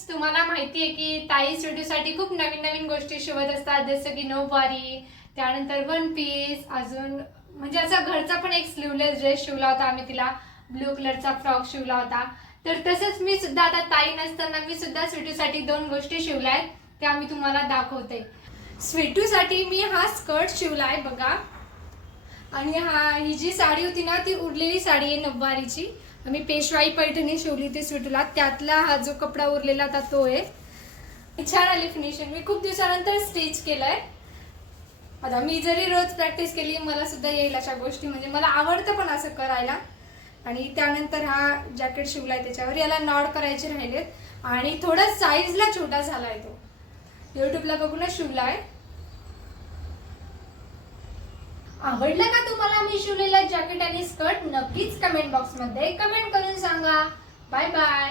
Friends, तुम्हाला माहिती आहे की ताई स्टुडिओसाठी खूप नवीन नवीन गोष्टी शिवत असतात, जसं की नऊवारी, त्यानंतर वन पीस, अजून म्हणजे असा घरचा पण एक स्लीवलेस ड्रेस शिवला होता आम्ही तिला, ब्लू कलरचा फ्रॉक शिवला होता. तर तसंच मी सुद्धा आता ताई नसताना मी सुद्धा स्वीटूसाठी 2 गोष्टी शिवल्या आहेत, त्या मी तुम्हाला दाखवते. स्वीटूसाठी मी हा स्कर्ट शिवलाय बघा, आणि ही जी साडी होती ना ती उरलेली साडी आहे नऊवारीची. मी पेशवाई पैठणी शिवली होती स्वीटूला, त्यातला हा जो कपडा उरलेला होता तो आहे. छान आली फिनिशिंग, मी खूप दिवसानंतर स्टिच केलंय. आता मी जरी रोज प्रॅक्टिस केली मला सुद्धा येईल अशा गोष्टी, म्हणजे मला आवडतं पण असं करायला. आणि त्यानंतर हा जॅकेट शिवलाय, त्याच्यावर याला नॉड करायचे राहिलेत आणि थोडा साईजला छोटा झालाय तो, युट्यूबला बघूनच शिवलाय. आवडलं का तुम्हाला मी शिवलेलं जॅकेट आणि स्कर्ट? नक्कीच कमेंट बॉक्समध्ये कमेंट करून सांगा. Bye bye.